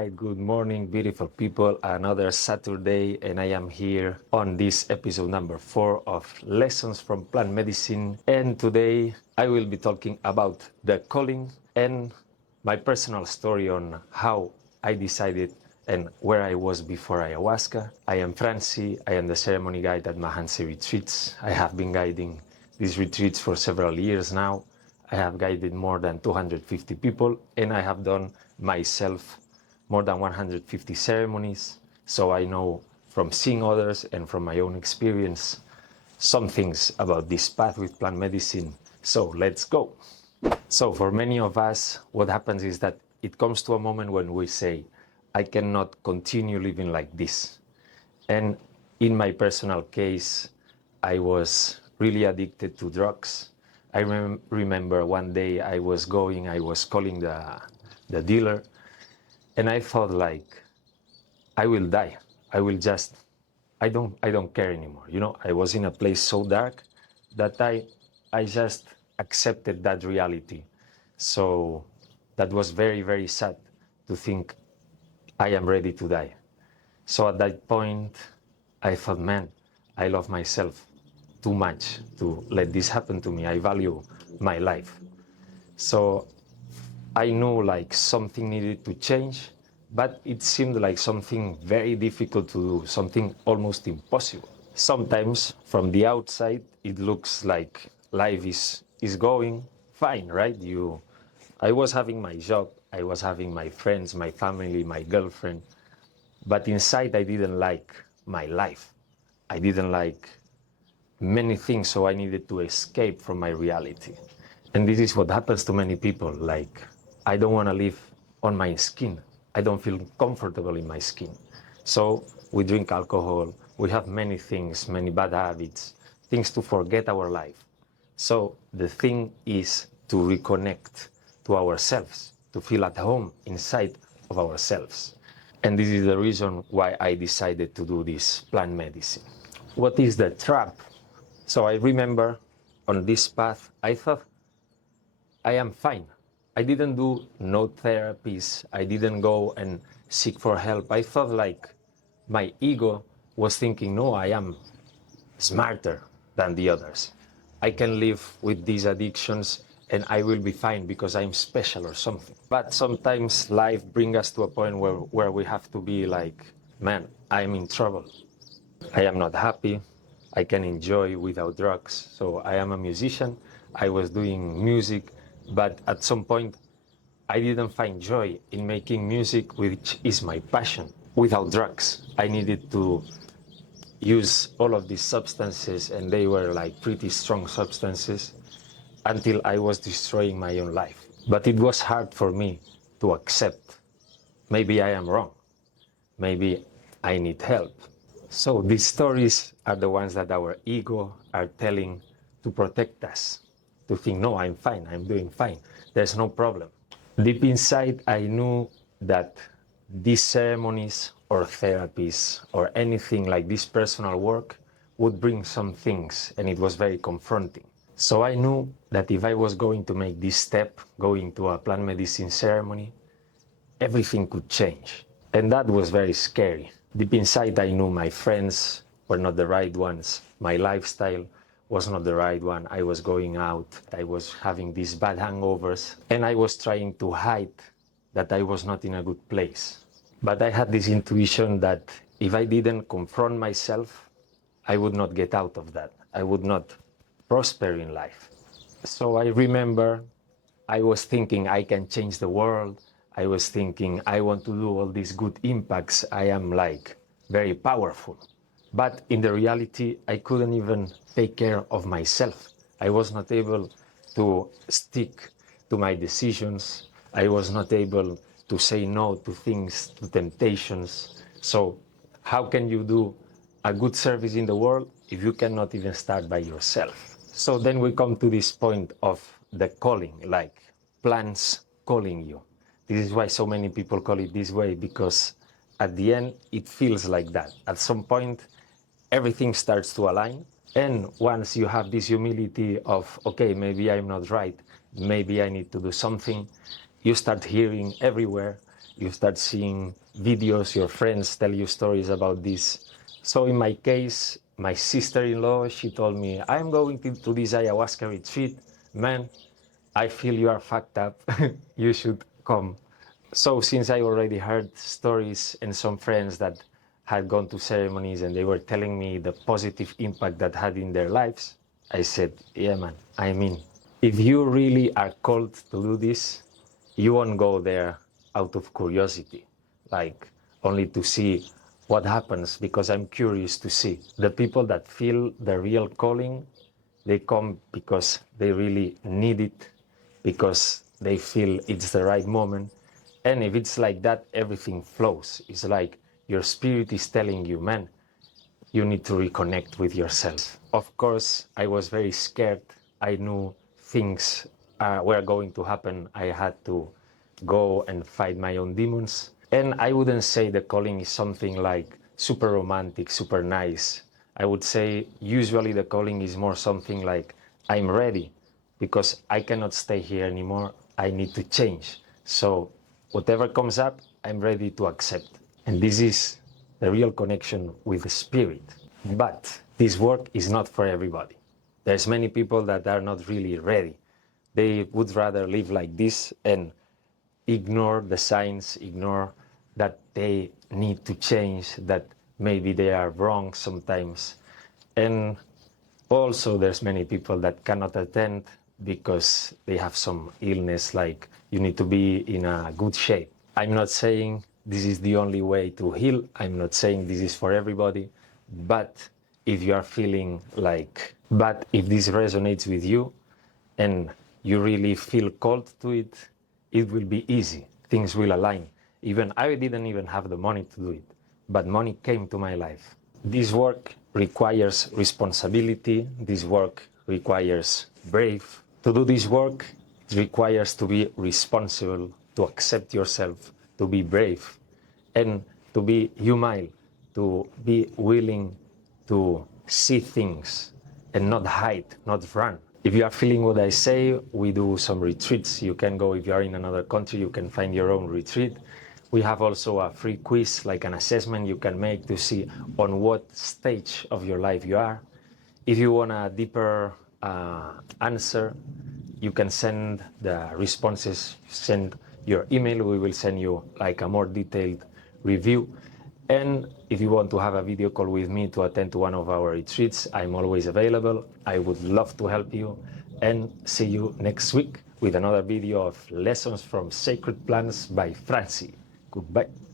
right, good morning, beautiful people. Another Saturday, and I am here on this episode number 4 of Lessons from Plant Medicine. And today I will be talking about the calling and my personal story on how I decided and where I was before ayahuasca. I am Francie. I am the ceremony guide at Mahanse retreats. I have been guiding these retreats for several years now. I have guided more than 250 people, and I have done myself more than 150 ceremonies. So I know from seeing others and from my own experience some things about this path with plant medicine. So let's go. So for many of us, what happens is that it comes to a moment when we say, I cannot continue living like this. And in my personal case, I was really addicted to drugs. I remember one day I was calling the dealer, and I thought like, I will die. I don't care anymore. You know, I was in a place so dark that I just accepted that reality. So that was very, very sad to think I am ready to die. So at that point, I thought, man, I love myself too much to let this happen to me. I value my life. So I knew like something needed to change, but it seemed like something very difficult to do, something almost impossible. Sometimes from the outside, it looks like life is going fine, right? I was having my job, I was having my friends, my family, my girlfriend, but inside I didn't like my life. I didn't like many things, so I needed to escape from my reality. And this is what happens to many people. Like, I don't want to live on my skin. I don't feel comfortable in my skin. So we drink alcohol, we have many things, many bad habits, things to forget our life. So the thing is to reconnect to ourselves, to feel at home inside of ourselves. And this is the reason why I decided to do this plant medicine. What is the trap? So I remember on this path, I thought I am fine. I didn't do no therapies. I didn't go and seek for help. I thought like my ego was thinking, no, I am smarter than the others. I can live with these addictions and I will be fine because I'm special or something. But sometimes life brings us to a point where we have to be like, man, I'm in trouble. I am not happy. I can enjoy without drugs. So I am a musician. I was doing music, but at some point I didn't find joy in making music, which is my passion. Without drugs, I needed to use all of these substances, and they were like pretty strong substances, until I was destroying my own life. But it was hard for me to accept. Maybe I am wrong. Maybe I need help. So these stories are the ones that our ego are telling to protect us, to think, no, I'm fine, I'm doing fine, there's no problem. Deep inside, I knew that these ceremonies or therapies or anything like this personal work would bring some things, and it was very confronting. So I knew that if I was going to make this step, going to a plant medicine ceremony, everything could change. And that was very scary. Deep inside, I knew my friends were not the right ones. My lifestyle was not the right one. I was going out. I was having these bad hangovers. And I was trying to hide that I was not in a good place. But I had this intuition that if I didn't confront myself, I would not get out of that. I would not prosper in life. So I remember I was thinking I can change the world. I was thinking I want to do all these good impacts. I am like very powerful. But in the reality, I couldn't even take care of myself. I was not able to stick to my decisions. I was not able to say no to things, to temptations. So how can you do a good service in the world if you cannot even start by yourself? So then we come to this point of the calling, like plants calling you. This is why so many people call it this way, because at the end, it feels like that. At some point, everything starts to align. And once you have this humility of, okay, maybe I'm not right, maybe I need to do something, you start hearing everywhere, you start seeing videos, your friends tell you stories about this. So in my case, my sister-in-law, she told me, I'm going to this ayahuasca retreat. Man, I feel you are fucked up. You should come. So since I already heard stories and some friends that had gone to ceremonies and they were telling me the positive impact that had in their lives, I said, yeah, man, I'm in. If you really are called to do this, you won't go there out of curiosity, like only to see what happens, because I'm curious to see. The people that feel the real calling, they come because they really need it, because they feel it's the right moment. And if it's like that, everything flows. It's like your spirit is telling you, man, you need to reconnect with yourself. Of course, I was very scared. I knew things were going to happen. I had to go and fight my own demons. And I wouldn't say the calling is something like super romantic, super nice. I would say usually the calling is more something like, I'm ready because I cannot stay here anymore. I need to change. So whatever comes up, I'm ready to accept. And this is the real connection with the spirit. But this work is not for everybody. There's many people that are not really ready. They would rather live like this and ignore the signs, ignore that they need to change, that maybe they are wrong sometimes. And also there's many people that cannot attend because they have some illness, like you need to be in a good shape. I'm not saying this is the only way to heal. I'm not saying this is for everybody, but if you are feeling like, but if this resonates with you and you really feel called to it, it will be easy. Things will align. Even I didn't even have the money to do it, but money came to my life. This work requires responsibility. This work requires brave. To do this work, it requires to be responsible, to accept yourself, to be brave, and to be humble, to be willing to see things and not hide, not run. If you are feeling what I say, we do some retreats. You can go, if you are in another country, you can find your own retreat. We have also a free quiz, like an assessment you can make to see on what stage of your life you are. If you want a deeper answer, you can send the responses, send your email, we will send you like a more detailed review. And if you want to have a video call with me to attend to one of our retreats, I'm always available. I would love to help you, and see you next week with another video of Lessons from Sacred Plants by Fransie. Goodbye.